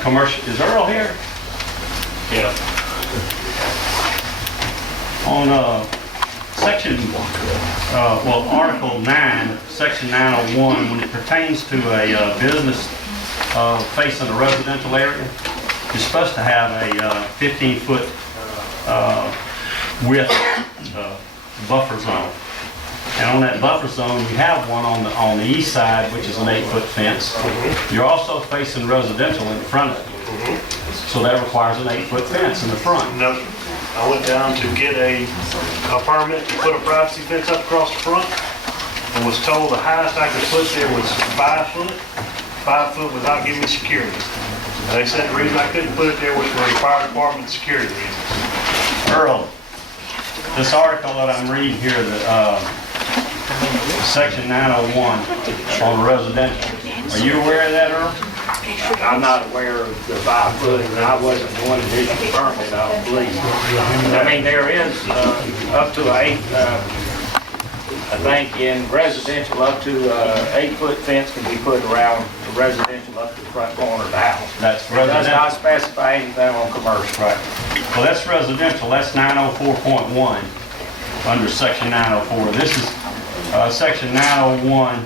commercial, is Earl here? Yeah. On section, Article 9, Section 901, when it pertains to a business facing a residential area, you're supposed to have a 15-foot width buffer zone. And on that buffer zone, you have one on the east side, which is an 8-foot fence. You're also facing residential in front of you. So that requires an 8-foot fence in the front. No, I went down to get a permit to put a privacy fence up across the front and was told the highest I could put there was 5 foot, 5 foot without giving me security. And they said the reason I couldn't put it there was for the fire department security reasons. Earl, this article that I'm reading here, Section 901 on residential, are you aware of that, Earl? I'm not aware of the 5 foot, and I wasn't the one that issued the permit, I don't believe. I mean, there is up to 8, I think in residential, up to 8-foot fence can be put around the residential up to the front corner of the house. That's It does residential. not specify anything on commercial. Right. Well, that's residential. That's 904.1 under Section 904. This is Section 901,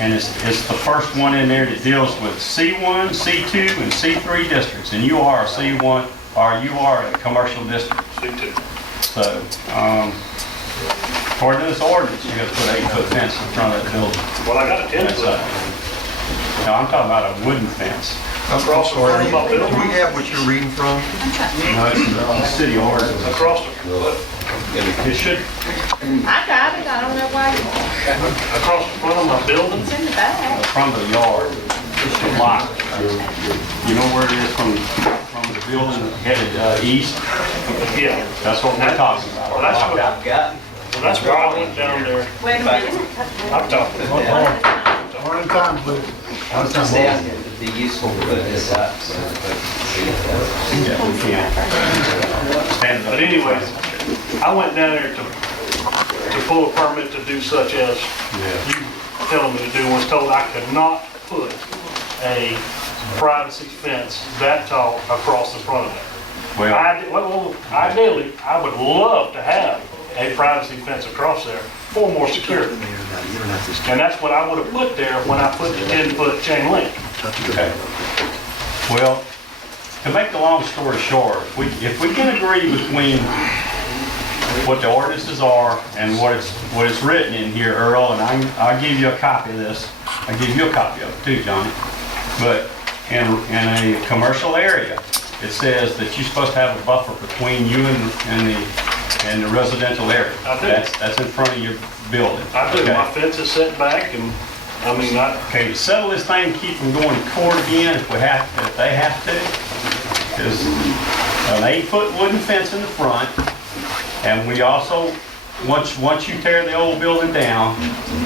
and it's the first one in there that deals with C1, C2, and C3 districts. And you are a C1, or you are a commercial district. C2. So, according to this ordinance, you got to put an 8-foot fence in front of that building. Well, I got a 10 That's, foot no, I'm talking about a wooden fence. across the front of my Do building. we have what you're reading from? No, it's the city ordinance. Across the, It should, I got it, I don't know why across the front of my building. it's in the back. from the yard, it's a lot. You know where it is from the building headed east? Yeah. That's what we're talking about. Well, that's where I went down there. Wait a minute. I'm talking. One time, please. It'd be useful to put this up so Yeah, we can. Stand up. But anyways, I went down there to pull a permit to do such as you telling me to do, and was told I could not put a privacy fence that tall across the front of it. Well, Ideally, I would love to have a privacy fence across there for more security. And that's what I would have put there when I put the 10-foot chain link. okay. Well, to make the long story short, if we can agree between what the ordinances are and what it's written in here, Earl, and I'll give you a copy of this. I'll give you a copy of it too, Johnny. But in a commercial area, it says that you're supposed to have a buffer between you and the residential area. I do. That's in front of your building. I do, Okay. my fence is set back, and, I mean, Okay, to settle this thing, keep from going to court again if they have to, is an 8-foot wooden fence in the front, and we also, once you tear the old building down,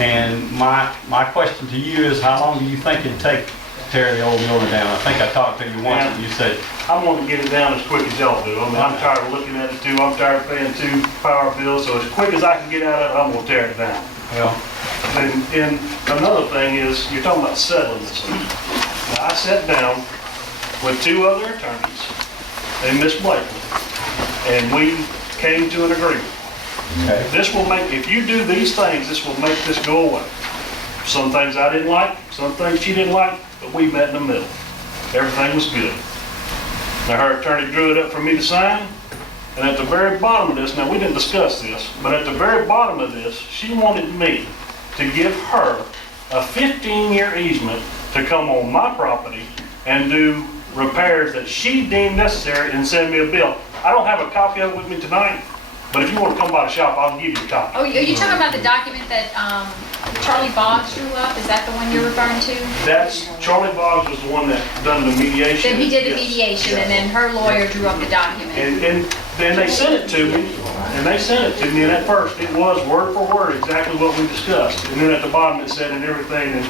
and my question to you is, how long do you think it'd take to tear the old building down? I think I talked to you once, and you said, I want to get it down as quick as y'all do. I mean, I'm tired of looking at it too, I'm tired of paying 2 power bills, so as quick as I can get out of it, I'm gonna tear it down. well, And another thing is, you're talking about settling this. Now, I sat down with 2 other attorneys and Miss Blakely, and we came to an agreement. okay, This will make, if you do these things, this will make this go away. Some things I didn't like, some things she didn't like, but we met in the middle. Everything was good. Now, her attorney drew it up for me to sign, and at the very bottom of this, now, we didn't discuss this, but at the very bottom of this, she wanted me to give her a 15-year easement to come on my property and do repairs that she deemed necessary and send me a bill. I don't have a copy of it with me tonight, but if you want to come by the shop, I'll give you a copy. Oh, are you talking about the document that Charlie Boggs drew up? Is that the one you're referring to? That's, Charlie Boggs was the one that done the mediation. Then he did the Yes. mediation, and then her lawyer drew up the document. And then they sent it to me, and at first, it was word for word exactly what we discussed. And then at the bottom, it said, and everything in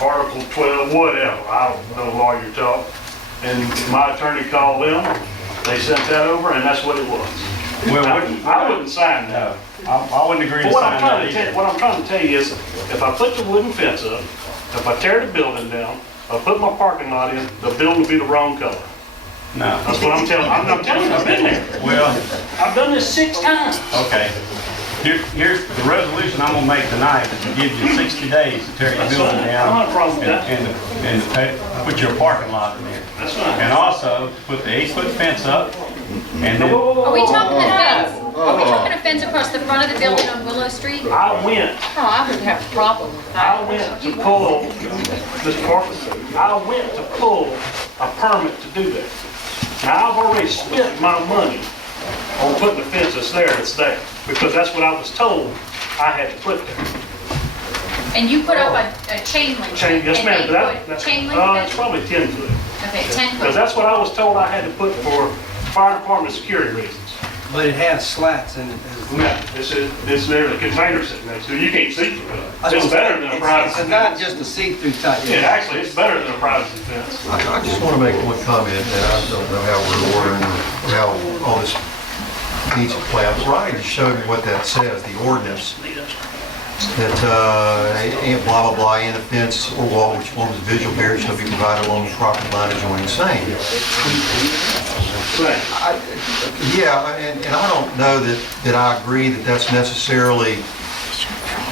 Article 12, whatever, I don't know lawyer talk. And my attorney called them, they sent that over, and that's what it was. Well, Now, I wouldn't sign that. no, I wouldn't agree to But what sign I'm that trying to either. tell you is, if I put the wooden fence up, if I tear the building down, I put my parking lot in, the building will be the wrong color. No. That's what I'm telling, I'm telling you, I've been there. Well, I've done this 6 times. okay. Here's the resolution I'm gonna make tonight, is to give you 60 days to tear your That's building fine. down. I don't have a problem with that. And to put your parking lot in there. That's fine. And also, put the 8-foot fence up, and then, Are we talking a fence? Are we talking a fence across the front of the building on Willow Street? I went Oh, I would have a problem with that. I went to pull, Mr. Parker, I went to pull a permit to do that. Now, I've already spent my money on putting the fence that's there, because that's what I was told I had to put there. And you put up a chain link? Yes, an ma'am, 8-foot chain link it's fence? probably 10 foot, Okay, 10 because foot. that's what I was told I had to put for fire department security reasons. But it has slats in it. No, there's a container sitting next to it, you can't see through it. It's better than a privacy It's not fence. just a see-through type. Yeah, actually, it's better than a privacy fence. I just want to make one comment, and I don't know how we're ordering, how all this needs to play out. Ryan just showed me what that says, the ordinance, that, and blah, blah, blah, and a fence or wall which forms a visual barrier shall be provided along the property line adjoining same. Right. Yeah, and I don't know that I agree that that's necessarily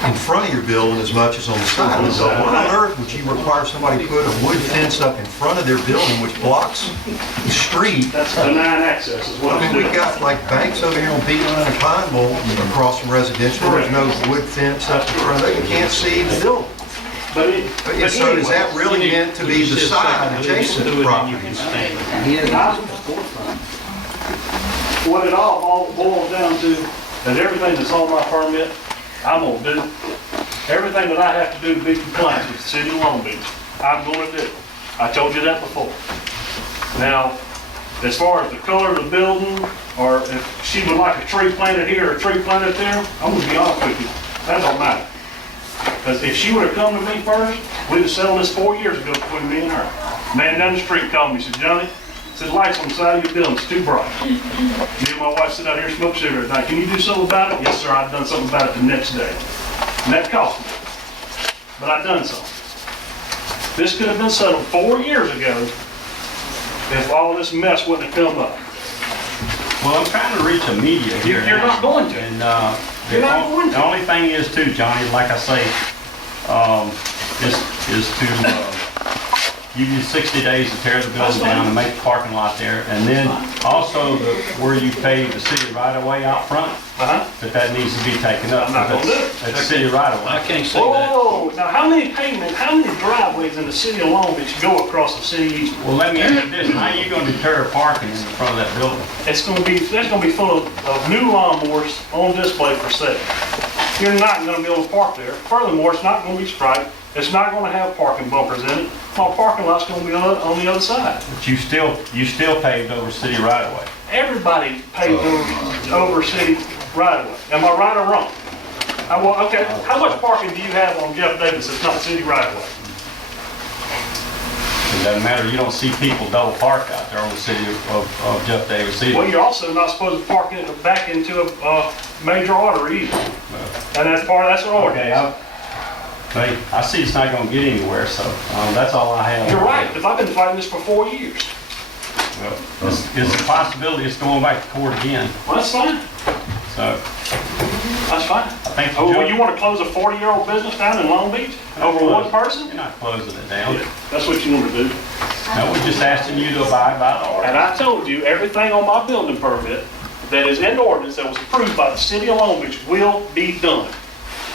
in front of your building as much as on the side of the building. Why on earth would you require somebody to put a wood fence up in front of their building which blocks the street? That's denied access is what I I'm mean, doing. we've got like banks over here on Beatline and Pineville across from residential, there's no wood fence up in front of it, you can't see the building. But So is that really meant to be the side adjacent properties? what it all boils down to, is everything that's on my permit, I'm gonna do. Everything that I have to do to be compliant with the city of Long Beach, I'm gonna do. I told you that before. Now, as far as the color of the building, or if she would like a tree planted here or a tree planted there, I'm gonna be honest with you, that don't matter. Because if she would've come to me first, we'd have settled this 4 years ago between me and her. Man down the street called me, said, Johnny, said, lights on the side of your building's too bright. Me and my wife sit out here and smoke cigarettes. Now, can you do something about it? Yes, sir, I've done something about it the next day. And that cost me. But I done something. This could have been settled 4 years ago if all this mess wouldn't have come up. well, I'm trying to reach a media here. You're not going to. And, You're not going to. the only thing is too, Johnny, like I say, is to, give you 60 days to tear the building down and make a parking lot there. And then also where you pave the city right of way out front, Uh-huh. that needs to be taken up. I'm not gonna do it. That's city right of I way. can't see that. Whoa, now how many driveways in the city of Long Beach go across the city easement? Well, let me ask you this, how are you gonna deter parking in front of that building? That's gonna be full of new lawnmowers on display for sale. You're not gonna be able to park there. Furthermore, it's not gonna be striped. It's not gonna have parking bumpers in it. My parking lot's gonna be on the other side. But you still paved over city right of way. Everybody pays over city right of way. Am I right or wrong? Okay, how much parking do you have on Jeff Davis that's not city right of way? It doesn't matter, you don't see people double park out there on the city of Jeff Davis Well, either. you're also not supposed to park it back into a major artery either. And that's an Okay, ordinance. I see it's not gonna get anywhere, so, that's all I have. You're right, because I've been fighting this for 4 years. Well, it's a possibility it's going back to court again, Well, that's fine, so that's fine. I think the Oh, well, judge, you want to close a 40-year-old business down in Long Beach over one person? you're not closing it down. Yeah, that's what you want to do. No, we're just asking you to abide by the order. And I told you, everything on my building permit that is in ordinance that was approved by the city of Long Beach will be done.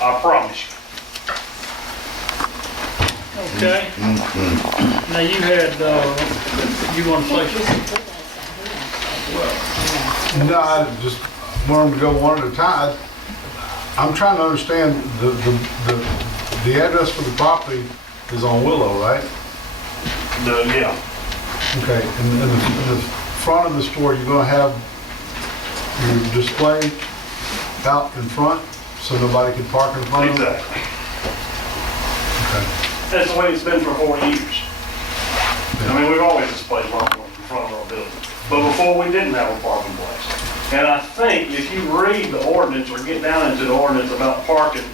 I promise you. Okay. Now you had, you want to say something? No, I just want them to go one at a time. I'm trying to understand the address for the property is on Willow, right? Yeah. Okay, and in the front of the store, you're gonna have your display out in front so nobody can park in front of it? Exactly. Okay. That's the way it's been for 4 years. I mean, we've always displayed lawnmowers in front of our building, but before we didn't have a parking place. And I think if you read the ordinance or get down into the ordinance about parking